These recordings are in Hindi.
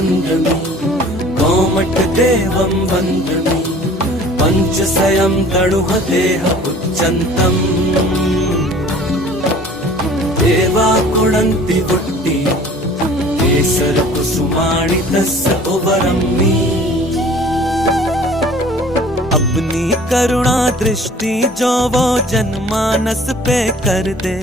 वन्द्मि कोमटदेवं वन्द्मि पञ्चशयं तणुहदेह उच्चन्तम् देवाकुणन्ति वुट्टि केसरकुसुमाणि तस्य उवरम्मि अपनी करुणा दृष्टि जो वो जनमानस पे कर दे,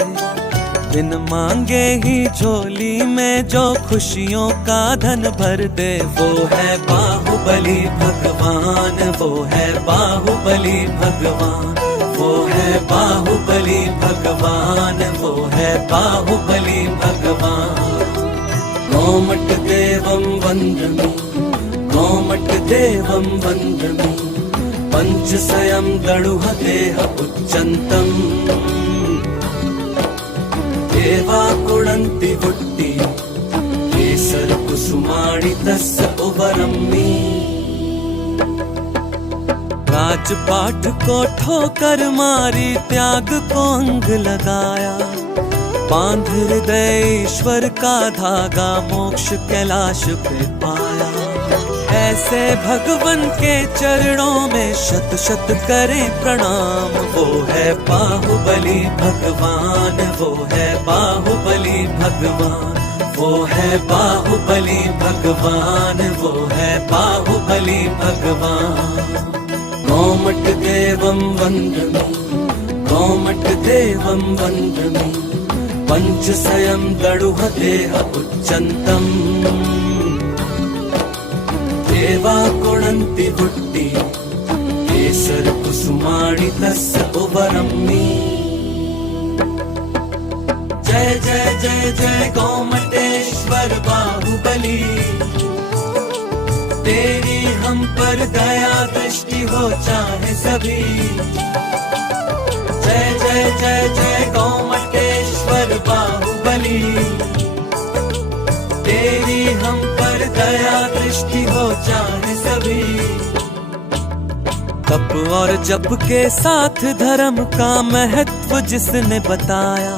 बिन मांगे ही झोली में जो खुशियों का धन भर दे। वो है बाहुबली भगवान, वो है बाहुबली भगवान, वो है बाहुबली भगवान, वो है बाहुबली भगवान। कोमटदेवं वन्द्मि कोमटदेवं वन्द्मि पञ्चशयं तणुहदेह उच्चन्तम् देवाकुणन्ति वुट्टि केसरकुसुमाणि तस्य उवरम्मि। राजपाट को ठोकर मारी, त्याग को अंग लगाया, बांध हृदय ईश्वर का धागा, मोक्ष कैलाश पे पाया। ऐसे भगवन के चरणों में शत शत करें प्रणाम। वो है बाहुबली भगवान, वो है बाहुबली भगवान, वो है बाहुबली भगवान, वो है बाहुबली भगवान। कोमटदेवं वन्द्मि कोमटदेवं वन्द्मि पञ्चशयं तणुहदेह उच्चन्तम् देवाकुणन्ति वुट्टि केसरकुसुमाणि तस्य उवरम्मि। जय जय जय जय गोमटेश्वर बाहुबली, तेरी हम पर दया दृष्टि हो चाहे सभी। जय जय जय जय गोमटेश्वर बाहुबली, तेरी हम पर दया दृष्टि हो चाहे सभी। तप और जप के साथ धर्म का महत्व जिसने बताया,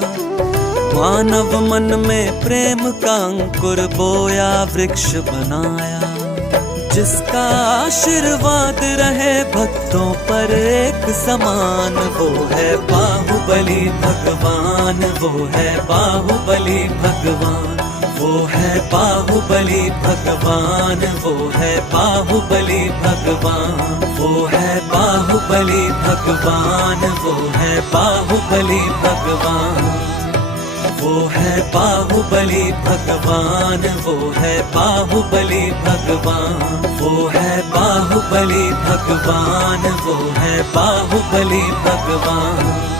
मानव मन में प्रेम का अंकुर बोया, वृक्ष बनाया। जिसका आशीर्वाद रहे भक्तों पर एक समान, वो है बाहुबली भगवान, वो है बाहुबली भगवान, वो है बाहुबली भगवान, वो है बाहुबली भगवान, वो है बाहुबली भगवान, वो है बाहुबली भगवान, वो है बाहुबली भगवान, वो है बाहुबली भगवान, वो है बाहुबली भगवान, वो है बाहुबली भगवान।